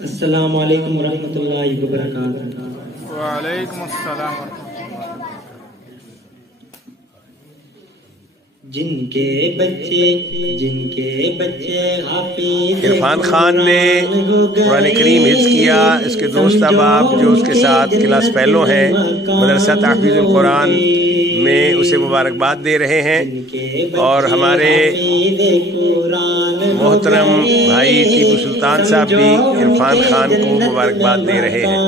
السلام علیکم ورحمۃ اللہ وبرکاتہ۔ وعلیکم السلام ورحمۃ اللہ۔ جن کے بچے حافظ عرفان خان نے قرآن کریم حفظ کیا، اس کے دوست احباب جو اس کے ساتھ کلاس فیلو ہیں مدرسہ تحفیظ القرآن میں اسے مبارکباد دے رہے ہیں، اور ہمارے محترم بھائی ٹیپو سلطان صاحب بھی عرفان خان کو مبارکباد دے رہے ہیں۔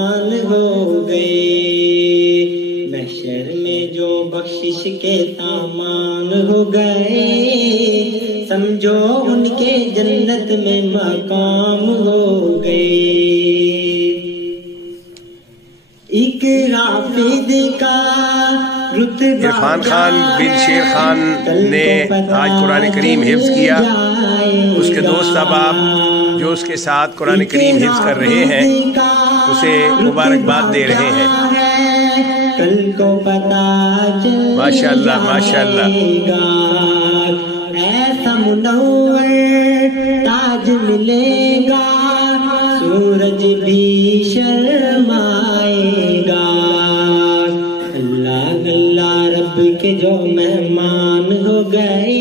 محشر میں جو بخشش کے سامان ہو گئے، سمجھو ان کے جنت میں مقام ہو گئے۔ ایک حافظ کا عرفان خان بن شیر خان نے آج قرآن کریم حفظ کیا، اس کے دوست احباب جو اس کے ساتھ قرآن کریم حفظ کر رہے ہیں اسے مبارکباد دے رہے ہیں۔ کل کو پتا ماشاء اللہ ماشاء اللہ۔ ایسا منور تاج ملے گا، سورج بھی شرمائے گا۔ اللہ اللہ رب کے جو مہمان ہو گئے،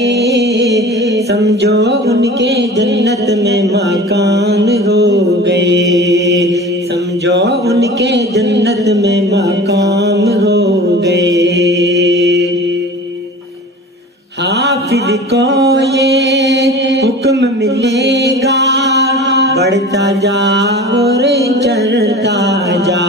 سمجھو ان کے جنت میں مکان ہو گئے، سمجھو ان کے جنت میں مقام ہو گئے۔ حافظ کو یہ حکم ملے گا، بڑھتا جا اور چڑھتا جا۔